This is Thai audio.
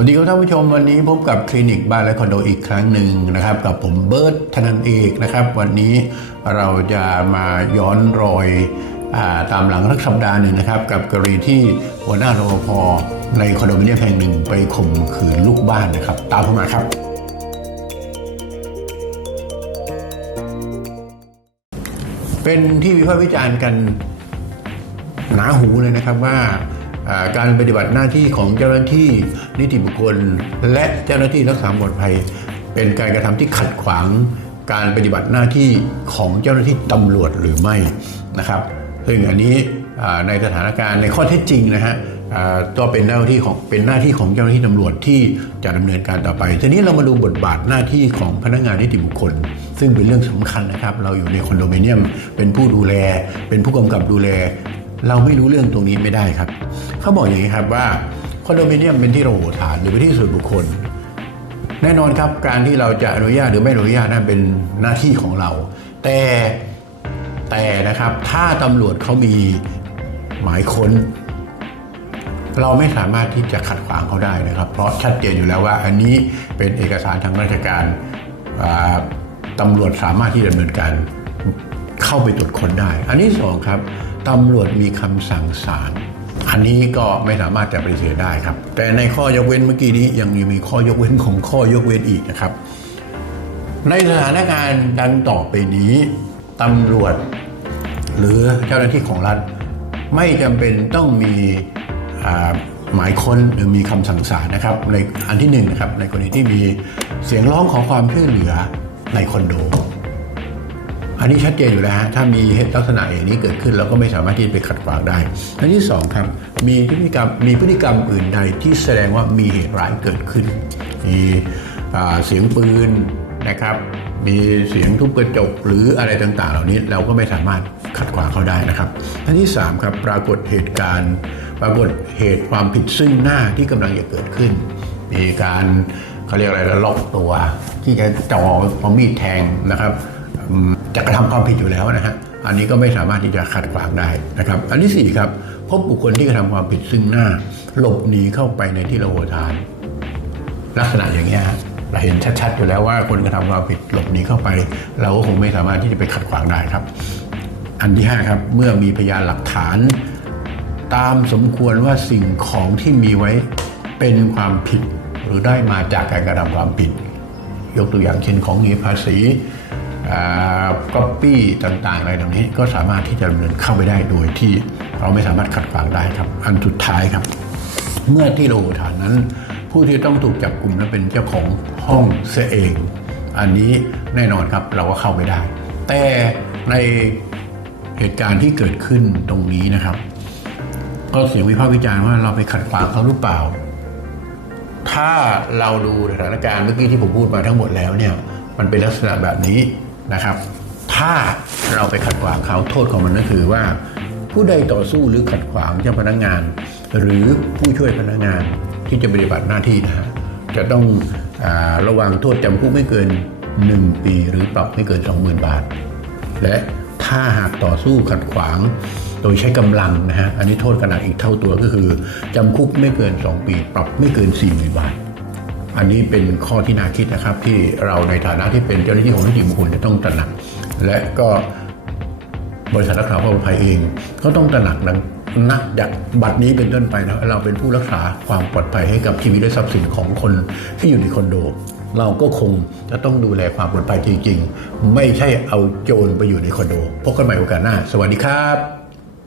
สวัสดีครับท่านผู้ชมวันนี้พบกับคลินิกบ้านและคอนโดอีกครั้งหนึ่งนะครับ กับผมเบิร์ตธนันเอกนะครับ วันนี้เราจะมาย้อนรอยอาตามหลังทักสัปดาห์หนึ่งนะครับ กับกรณีที่หัวหน้ารปภในคอนโดมิเนียมแห่งหนึ่งไปข่มขืนลูกบ้านนะครับ ตามเข้ามาครับ เป็นที่วิพากษ์วิจารณ์กันหนาหูเลยนะครับว่า การปฏิบัติหน้าที่ของเจ้าหน้าที่นิติบุคคล และเจ้าหน้าที่รักษาความปลอดภัย เป็นการกระทำที่ขัดขวางการปฏิบัติหน้าที่ของเจ้าหน้าที่ตำรวจหรือไม่นะครับ ซึ่งอันนี้ในสถานการณ์ในข้อเท็จจริงนะฮะอ่าก็เป็นหน้าที่ของเป็นหน้าที่ของเจ้าหน้าที่ตำรวจที่จะดำเนินการต่อไป ทีนี้เรามาดูบทบาทหน้าที่ของพนักงานนิติบุคคล ซึ่งเป็นเรื่องสำคัญนะครับ เราอยู่ในคอนโดมิเนียม เป็นผู้ดูแล เป็นผู้กำกับดูแล เราไม่รู้เรื่องตรงนี้ไม่ได้ครับ เขาบอกอย่างนี้ครับว่าคอนโดมิเนียมเป็นที่โระโหฐานหรือเป็นที่ส่วนบุคคล แน่นอนครับการที่เราจะอนุญาตหรือไม่อนุญาตนั่นเป็นหน้าที่ของเรา แต่แต่นะครับถ้าตำรวจเขามีหมายค้น เราไม่สามารถที่จะขัดขวางเขาได้นะครับ เพราะชัดเจนอยู่แล้วว่า อันนี้เป็นเอกสารทางราชการตำรวจสามารถที่ดำเนินการเข้าไปตรวจค้นได้ อันที่สองครับ ตำรวจมีคำสั่งศาลอันนี้ก็ไม่สามารถจะปฏิเสธได้ครับ แต่ในข้อยกเว้นเมื่อกี้นี้ยังมีข้อยกเว้นของข้อยกเว้นอีกนะครับ ในสถานการณ์ดังต่อไปนี้ตำรวจ หรือเจ้าหน้าที่ของรัฐ ไม่จำเป็นต้องมีหมายค้นหรือมีคำสั่งศาลนะครับ ในอันที่หนึ่งนะครับในกรณีที่มีเสียงร้องขอความช่วยเหลือในคอนโด อันนี้ชัดเจนอยู่แล้วฮะถ้ามีลักษณะอย่างนี้เกิดขึ้นเราก็ไม่สามารถที่จะไปขัดขวางได้ อันที่สองครับมีพฤติกรรมมีพฤติกรรมอื่นใดที่แสดงว่ามีเหตุร้ายเกิดขึ้น มีเสียงปืนนะครับมีเสียงทุบกระจกหรืออะไรต่างๆ เหล่านี้เราก็ไม่สามารถขัดขวางเขาได้นะครับอันที่สามครับปรากฏเหตุการณ์ ปรากฏเหตุความผิดซึ่งหน้าที่กำลังจะเกิดขึ้น มีการเขาเรียกอะไรละล็อกตัว ที่จะจ่อเอามีดแทงนะครับ จะกระทำความผิดอยู่แล้วนะฮะอันนี้ก็ไม่สามารถที่จะขัดขวางได้นะครับ อันที่สี่ครับพบบุคคลที่กระทำความผิดซึ่งหน้า หลบหนีเข้าไปในที่ระโหฐาน ลักษณะอย่างเงี้ยเราเห็นชัดๆอยู่แล้วว่าคนกระทำความผิดหลบหนีเข้าไป เราก็คงไม่สามารถที่จะไปขัดขวางได้ครับ อันที่ห้าครับเมื่อมีพยานหลักฐาน ตามสมควรว่าสิ่งของที่มีไว้เป็นความผิดหรือได้มาจากการกระทำความผิด ยกตัวอย่างเช่นของหนีภาษี ก๊อปปี้ต่างๆอะไรเหล่านี้ก็สามารถที่จะดำเนินเข้าไปได้โดยที่เราไม่สามารถขัดขวางได้ครับ อันสุดท้ายครับ เมื่อที่โรฐานนั้น ผู้ที่ต้องถูกจับกลุ่มนั้นเป็นเจ้าของห้องเสียเอง อันนี้แน่นอนครับเราก็เข้าไม่ได้ แต่ในเหตุการณ์ที่เกิดขึ้นตรงนี้นะครับ ก็เสียงวิพากษ์วิจารณ์ว่าเราไปขัดขวางเขาหรือเปล่า ถ้าเราดูสถานการณ์เมื่อกี้ที่ผมพูดมาทั้งหมดแล้วเนี่ย มันเป็นลักษณะแบบนี้ นะครับ ถ้าเราไปขัดขวางเขาโทษของมันก็คือว่า ผู้ใดต่อสู้หรือขัดขวางเจ้าพนักงาน หรือผู้ช่วยพนักงานที่จะปฏิบัติหน้าที่นะฮะจะต้องอระวังโทษจำคุกไม่เกิน 1 ปีหรือปรับไม่เกิน 20,000 บาท และถ้าหากต่อสู้ขัดขวางโดยใช้กำลังนะฮะ อันนี้โทษขนาดอีกเท่าตัวก็คือจำคุกไม่เกิน 2 ปี ปรับไม่เกิน40,000บาท อันนี้เป็นข้อที่น่าคิดนะครับ ที่เราในฐานะที่เป็นเจ้าหน้าที่ของนิติบุคคลจะต้องตระหนัก และก็บริษัทรักษาความปลอดภัยเอง ก็ต้องตระหนักดังนักจากบัดนี้เป็นต้นไปนะเราเป็นผู้รักษาความปลอดภัยให้กับชีวิตและทรัพย์สินของคนที่อยู่ในคอนโด เราก็คงจะต้องดูแลความปลอดภัยจริง ๆ ไม่ใช่เอาโจรไปอยู่ในคอนโดพบกันใหม่โอกาสหน้า สวัสดีครับ